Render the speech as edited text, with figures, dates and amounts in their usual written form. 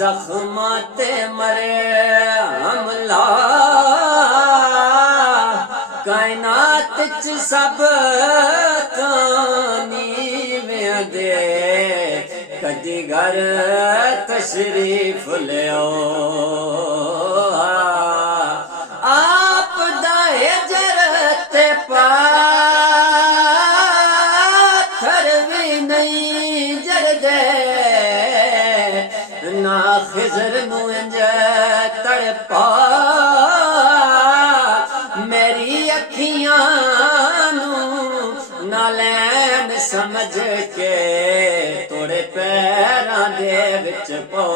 जख्मा ते मरे हमला कायनात च सब कानी दे कदी घर तशरीफ लियो आप दाए जरते पाथर भी नहीं जरदे ना खिजर मुंज तड़पा मेरी अखियां नालैन समझ के तोड़े पैरां दे विच पा